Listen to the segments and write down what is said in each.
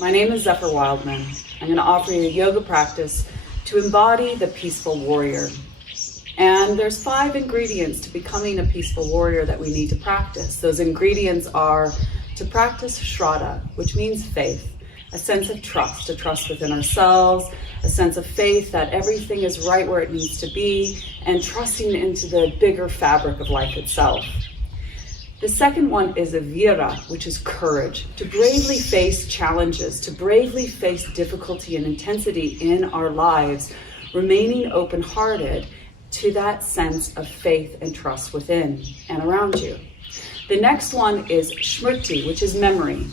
My name is Zephyr Wildman. I'm going to offer you a yoga practice to embody the peaceful warrior. And there's 5 ingredients to becoming a peaceful warrior that we need to practice. Those ingredients are to practice Shraddha, which means faith, a sense of trust, a trust within ourselves, a sense of faith that everything is right where it needs to be, and trusting into the bigger fabric of life itself. The second one is a Vira, which is courage, to bravely face challenges, to bravely face difficulty and intensity in our lives, remaining open-hearted to that sense of faith and trust within and around you. The next one is Smriti, which is memory,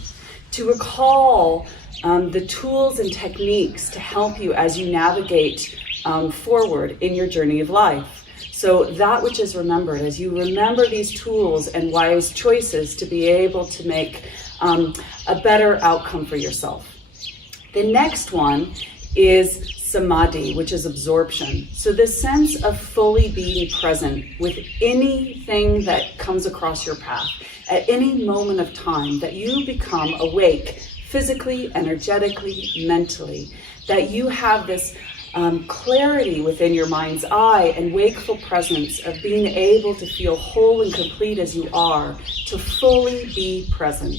to recall the tools and techniques to help you as you navigate forward in your journey of life. So that which is remembered, as you remember these tools and wise choices to be able to make a better outcome for yourself. The next one is Samadhi, which is absorption. So this sense of fully being present with anything that comes across your path at any moment of time, that you become awake physically, energetically, mentally, that you have this clarity within your mind's eye and wakeful presence of being able to feel whole and complete as you are, to fully be present.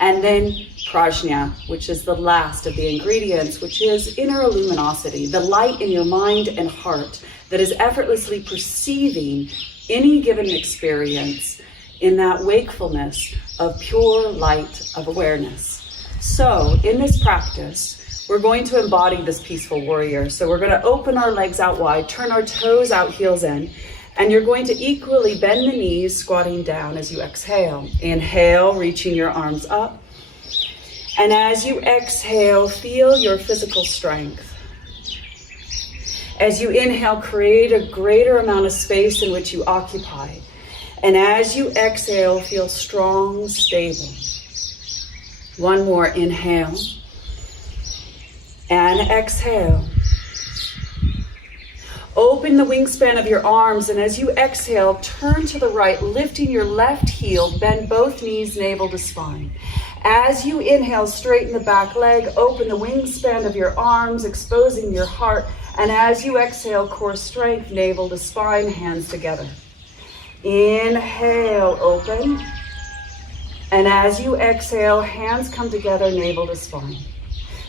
And then prajna, which is the last of the ingredients, which is inner luminosity, the light in your mind and heart that is effortlessly perceiving any given experience in that wakefulness of pure light of awareness. So in this practice, we're going to embody this peaceful warrior. So we're going to open our legs out wide, turn our toes out, heels in, and you're going to equally bend the knees, squatting down as you exhale. Inhale, reaching your arms up. And as you exhale, feel your physical strength. As you inhale, create a greater amount of space in which you occupy. And as you exhale, feel strong, stable. One more, inhale. And exhale. Open the wingspan of your arms, and as you exhale, turn to the right, lifting your left heel, bend both knees, navel to spine. As you inhale, straighten the back leg, open the wingspan of your arms, exposing your heart, and as you exhale, core strength, navel to spine, hands together. Inhale, open, and as you exhale, hands come together, navel to spine.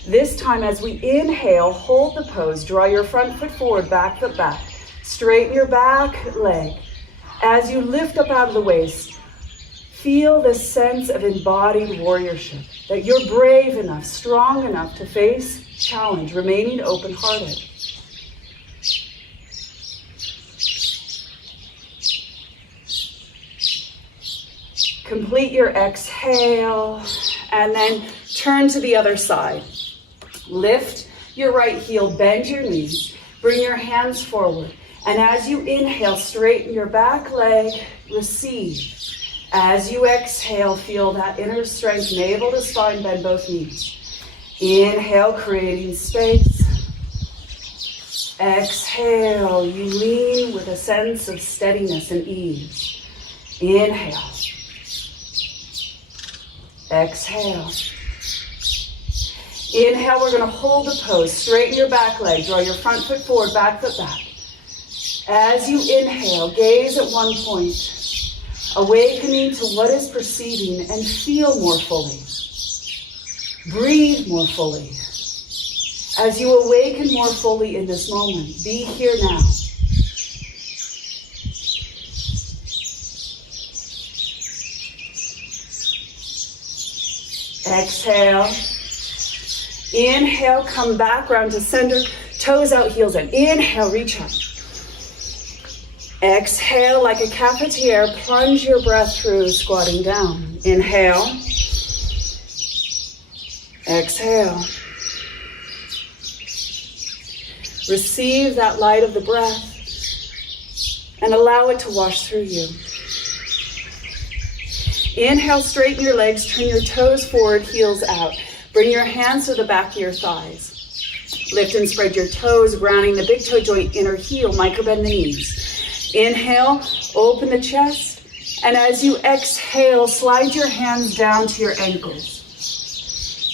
This time, as we inhale, hold the pose, draw your front foot forward, back foot back. Straighten your back leg. As you lift up out of the waist, feel this sense of embodied warriorship, that you're brave enough, strong enough to face challenge, remaining open-hearted. Complete your exhale, and then turn to the other side. Lift your right heel, bend your knees, bring your hands forward. And as you inhale, straighten your back leg, receive. As you exhale, feel that inner strength, navel to spine, bend both knees. Inhale, creating space. Exhale, you lean with a sense of steadiness and ease. Inhale. Exhale. Inhale, we're going to hold the pose. Straighten your back leg. Draw your front foot forward, back foot back. As you inhale, gaze at one point, awakening to what is perceiving and feel more fully. Breathe more fully. As you awaken more fully in this moment, be here now. Exhale. Inhale, come back, round to center, toes out, heels in. Inhale, reach up. Exhale, like a cafetiere, plunge your breath through, squatting down. Inhale. Exhale. Receive that light of the breath and allow it to wash through you. Inhale, straighten your legs, turn your toes forward, heels out. Bring your hands to the back of your thighs. Lift and spread your toes, grounding the big toe joint, inner heel, microbend the knees. Inhale, open the chest, and as you exhale, slide your hands down to your ankles.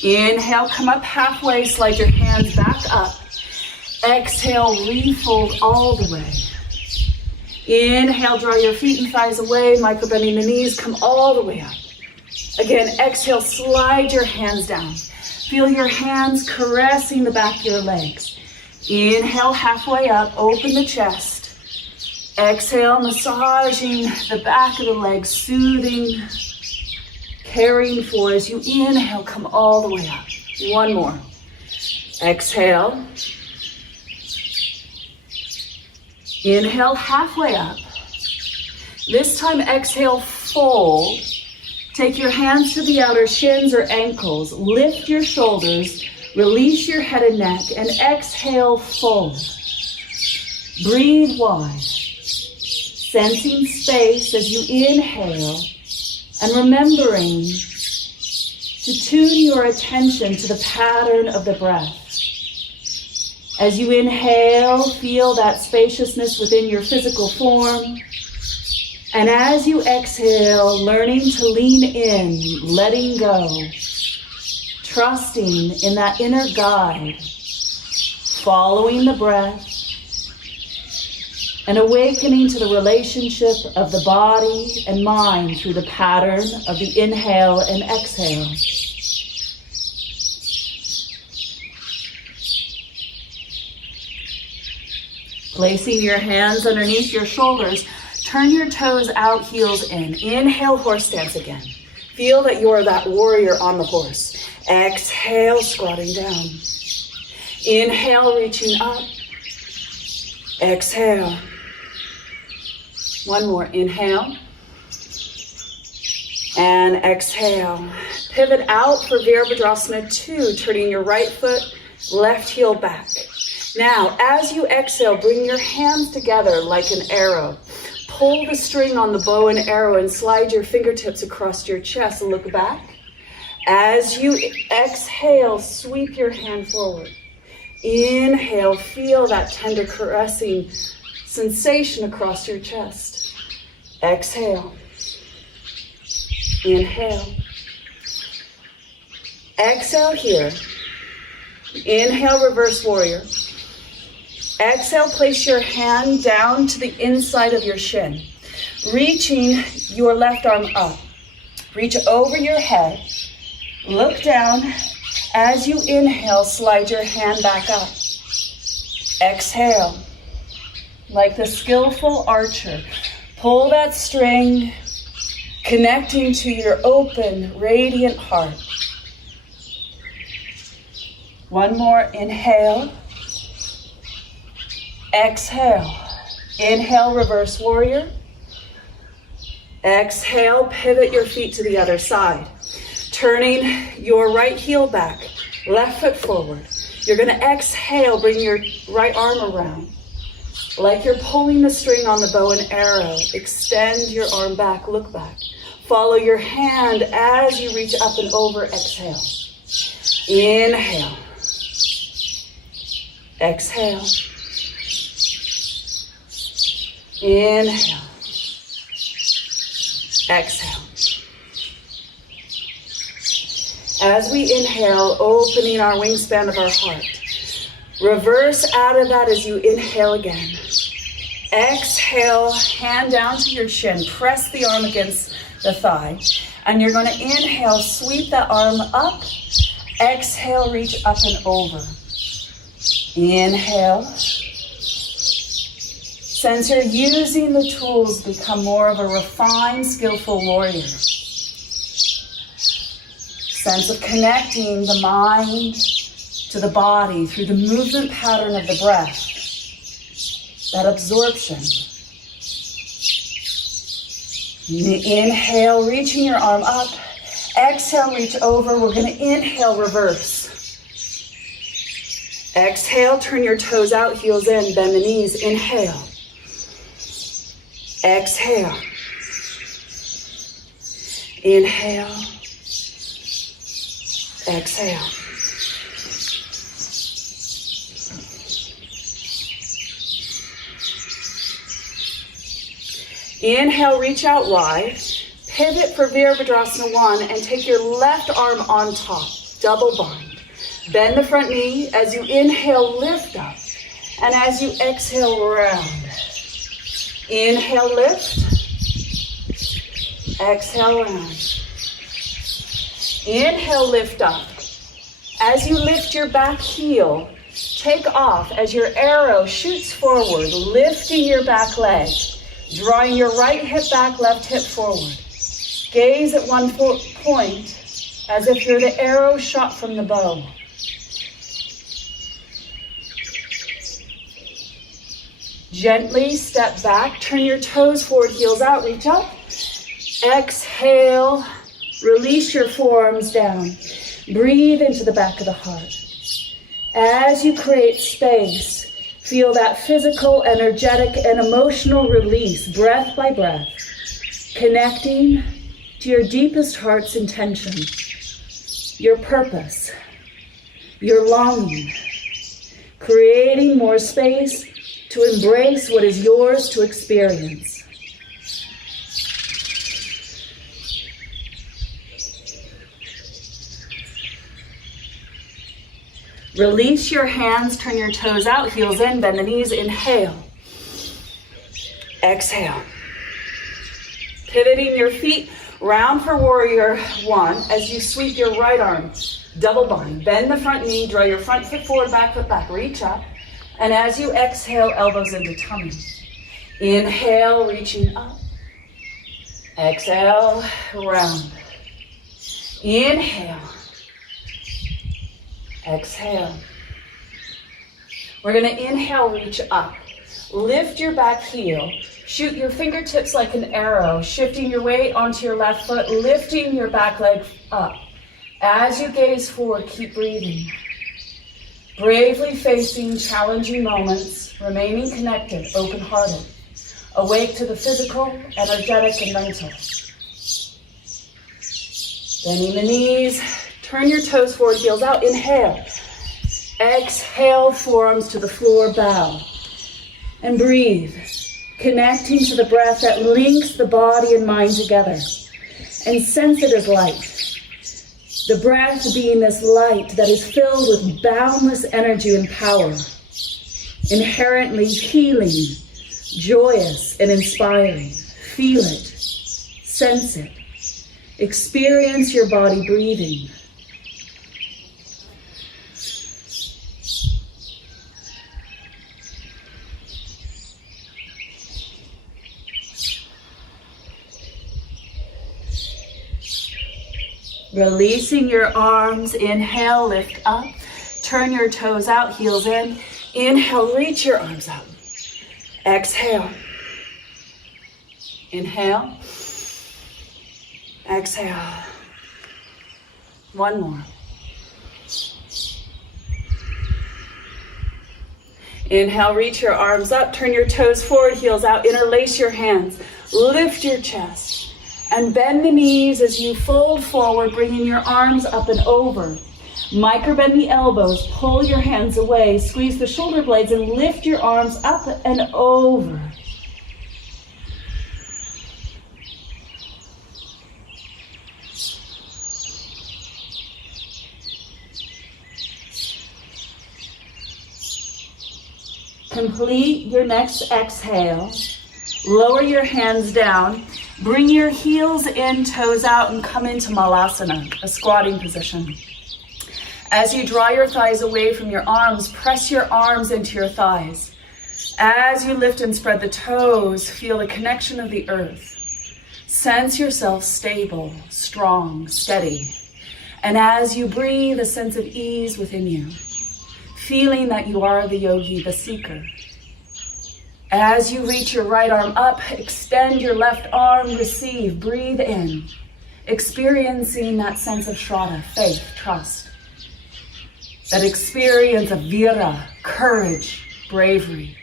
Inhale, come up halfway, slide your hands back up. Exhale, refold all the way. Inhale, draw your feet and thighs away, micro bending the knees, come all the way up. Again, exhale, slide your hands down. Feel your hands caressing the back of your legs. Inhale, halfway up, open the chest. Exhale, massaging the back of the legs, soothing, carrying forward. As you inhale, come all the way up. One more. Exhale. Inhale, halfway up. This time, exhale, fold. Take your hands to the outer shins or ankles. Lift your shoulders. Release your head and neck. And exhale, fold. Breathe wide. Sensing space as you inhale. And remembering to tune your attention to the pattern of the breath. As you inhale, feel that spaciousness within your physical form. And as you exhale, learning to lean in, letting go, trusting in that inner guide, following the breath, and awakening to the relationship of the body and mind through the pattern of the inhale and exhale. Placing your hands underneath your shoulders, turn your toes out, heels in. Inhale, horse stance again. Feel that you are that warrior on the horse. Exhale, squatting down. Inhale, reaching up. Exhale. One more. Inhale. And exhale. Pivot out for Virabhadrasana 2, turning your right foot, left heel back. Now, as you exhale, bring your hands together like an arrow. Pull the string on the bow and arrow and slide your fingertips across your chest and look back. As you exhale, sweep your hand forward. Inhale, feel that tender caressing sensation across your chest. Exhale. Inhale. Exhale here. Inhale, reverse warrior. Exhale, place your hand down to the inside of your shin. Reaching your left arm up. Reach over your head. Look down. As you inhale, slide your hand back up. Exhale. Like the skillful archer, pull that string, connecting to your open, radiant heart. One more. Inhale. Exhale. Inhale, reverse warrior. Exhale, pivot your feet to the other side. Turning your right heel back, left foot forward. You're going to exhale, bring your right arm around. Like you're pulling the string on the bow and arrow. Extend your arm back, look back. Follow your hand as you reach up and over. Exhale. Inhale. Exhale. Inhale. Exhale. As we inhale, opening our wingspan of our heart. Reverse out of that as you inhale again. Exhale, hand down to your shin. Press the arm against the thigh. And you're going to inhale, sweep that arm up. Exhale, reach up and over. Inhale. Sense you're using the tools, become more of a refined, skillful warrior. Sense of connecting the mind to the body through the movement pattern of the breath. That absorption. Inhale, reaching your arm up. Exhale, reach over. We're going to inhale, reverse. Exhale, turn your toes out, heels in, bend the knees. Inhale. Exhale. Inhale. Exhale. Inhale, reach out wide. Pivot for Virabhadrasana 1 and take your left arm on top. double bind. Bend the front knee. As you inhale, lift up. And as you exhale, round. Inhale, lift. Exhale, round. Inhale, lift up. As you lift your back heel, take off as your arrow shoots forward, lifting your back leg, drawing your right hip back, left hip forward. Gaze at one point as if you're the arrow shot from the bow. Gently step back, turn your toes forward, heels out, reach up. Exhale, release your forearms down. Breathe into the back of the heart. As you create space, feel that physical, energetic, and emotional release, breath by breath, connecting to your deepest heart's intention, your purpose, your longing, creating more space to embrace what is yours to experience. Release your hands, turn your toes out, heels in, bend the knees, inhale. Exhale. Pivoting your feet, round for warrior one as you sweep your right arm, double bind. Bend the front knee, draw your front foot forward, back foot back, reach up. And as you exhale, elbows into tummy. Inhale, reaching up. Exhale, round. Inhale. Exhale. We're going to inhale, reach up. Lift your back heel. Shoot your fingertips like an arrow, shifting your weight onto your left foot, lifting your back leg up. As you gaze forward, keep breathing. Bravely facing challenging moments, remaining connected, open-hearted. Awake to the physical, energetic, and mental. Bending the knees. Turn your toes forward, heels out. Inhale. Exhale, forearms to the floor, bow. And breathe, connecting to the breath that links the body and mind together. And sense it as light. The breath being this light that is filled with boundless energy and power. Inherently healing, joyous, and inspiring. Feel it. Sense it. Experience your body breathing. Releasing your arms, inhale, lift up. Turn your toes out, heels in. Inhale, reach your arms up. Exhale. Inhale. Exhale. One more. Inhale, reach your arms up. Turn your toes forward, heels out. Interlace your hands. Lift your chest. And bend the knees as you fold forward, bringing your arms up and over. Micro-bend the elbows, pull your hands away, squeeze the shoulder blades, and lift your arms up and over. Complete your next exhale. Lower your hands down. Bring your heels in, toes out, and come into Malasana, a squatting position. As you draw your thighs away from your arms, press your arms into your thighs. As you lift and spread the toes, feel the connection of the earth. Sense yourself stable, strong, steady. And as you breathe, a sense of ease within you, feeling that you are the yogi, the seeker. As you reach your right arm up, extend your left arm, receive, breathe in, experiencing that sense of Shraddha, faith, trust. That experience of vira, courage, bravery.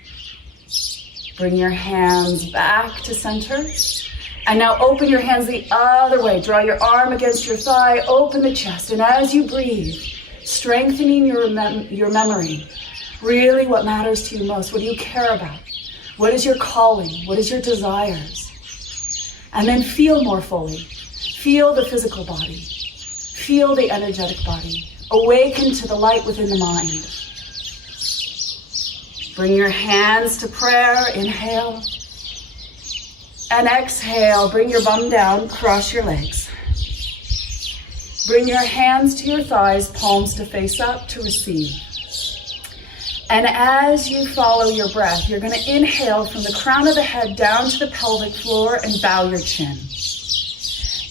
Bring your hands back to center. And now open your hands the other way. Draw your arm against your thigh, open the chest. And as you breathe, strengthening your memory, really what matters to you most, what do you care about? What is your calling? What is your desires? And then feel more fully. Feel the physical body. feel the energetic body. Awaken to the light within the mind. Bring your hands to prayer. Inhale. And exhale. Bring your bum down. Cross your legs. Bring your hands to your thighs, palms to face up to receive. And as you follow your breath, you're going to inhale from the crown of the head down to the pelvic floor and bow your chin.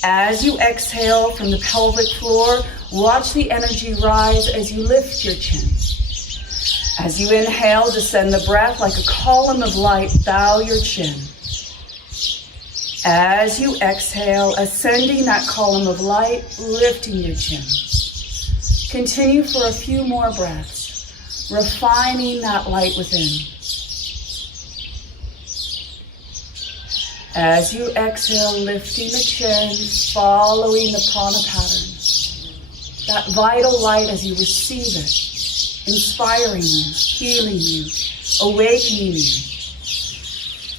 As you exhale from the pelvic floor, watch the energy rise as you lift your chin. As you inhale, descend the breath like a column of light, bow your chin. As you exhale, ascending that column of light, lifting your chin. Continue for a few more breaths, refining that light within. As you exhale, lifting the chin, following the prana pattern. That vital light as you receive it, inspiring you, healing you, awakening you.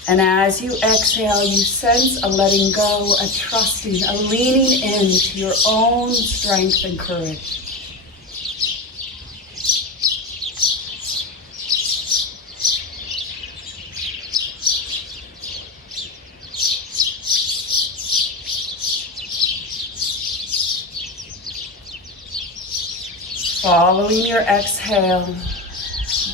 And as you exhale, you sense a letting go, a trusting, a leaning into your own strength and courage. Following your exhale,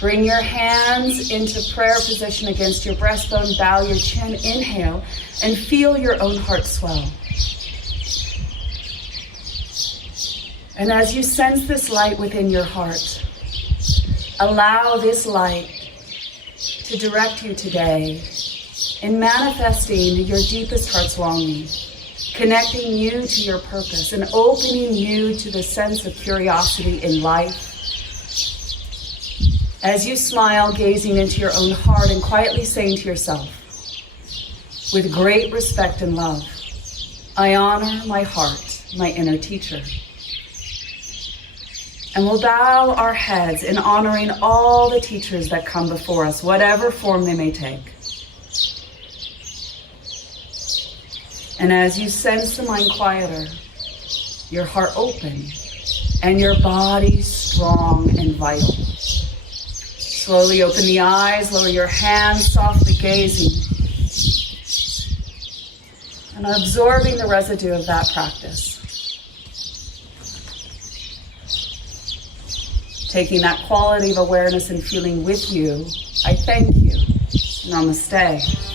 bring your hands into prayer position against your breastbone, bow your chin, inhale, and feel your own heart swell. And as you sense this light within your heart, allow this light to direct you today in manifesting your deepest heart's longing, connecting you to your purpose and opening you to the sense of curiosity in life. As you smile, gazing into your own heart and quietly saying to yourself, with great respect and love, I honor my heart, my inner teacher. And we'll bow our heads in honoring all the teachers that come before us, whatever form they may take. And as you sense the mind quieter, your heart open, and your body strong and vital. Slowly open the eyes, lower your hands, softly gazing, and absorbing the residue of that practice. Taking that quality of awareness and feeling with you, I thank you. Namaste.